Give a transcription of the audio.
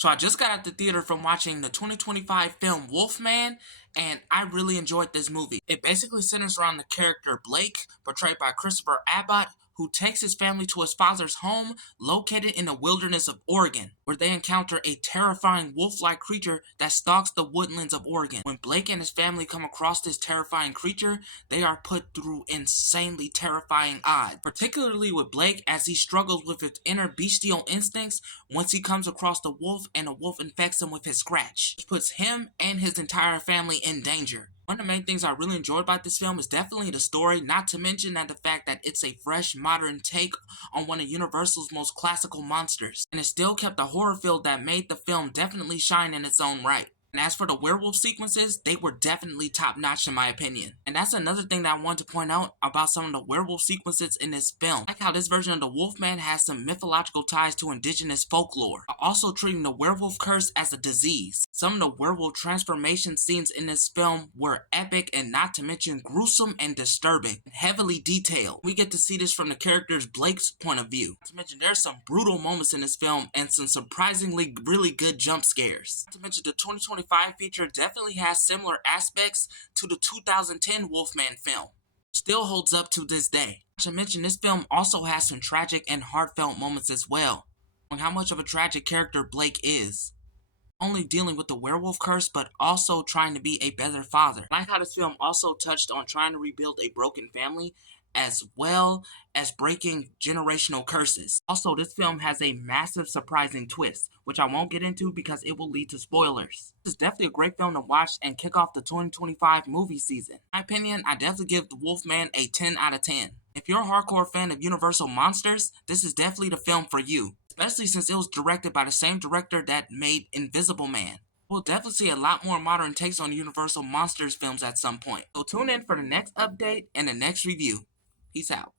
So I just got out the theater from watching the 2025 film Wolfman, and I really enjoyed this movie. It basically centers around the character Blake, portrayed by Christopher Abbott, who takes his family to his father's home located in the wilderness of Oregon, where they encounter a terrifying wolf-like creature that stalks the woodlands of Oregon. When Blake and his family come across this terrifying creature, they are put through insanely terrifying odds, particularly with Blake as he struggles with his inner bestial instincts once he comes across the wolf and the wolf infects him with his scratch, which puts him and his entire family in danger. One of the main things I really enjoyed about this film is definitely the story, not to mention that the fact that it's a fresh, modern take on one of Universal's most classical monsters, and it still kept the horror feel that made the film definitely shine in its own right. And as for the werewolf sequences, they were definitely top-notch in my opinion. And that's another thing that I want to point out about some of the werewolf sequences in this film. I like how this version of the Wolfman has some mythological ties to indigenous folklore, also treating the werewolf curse as a disease. Some of the werewolf transformation scenes in this film were epic and not to mention gruesome and disturbing, and heavily detailed. We get to see this from the character's Blake's point of view. Not to mention there's some brutal moments in this film and some surprisingly really good jump scares. Not to mention the 2025 feature definitely has similar aspects to the 2010 Wolfman film. Still holds up to this day. I should mention this film also has some tragic and heartfelt moments as well, on how much of a tragic character Blake is. Only dealing with the werewolf curse, but also trying to be a better father. I like how this film also touched on trying to rebuild a broken family, as well as breaking generational curses. Also, this film has a massive surprising twist, which I won't get into because it will lead to spoilers. This is definitely a great film to watch and kick off the 2025 movie season. In my opinion, I definitely give The Wolfman a 10 out of 10. If you're a hardcore fan of Universal Monsters, this is definitely the film for you, especially since it was directed by the same director that made Invisible Man. We'll definitely see a lot more modern takes on Universal Monsters films at some point. So tune in for the next update and the next review. Peace out.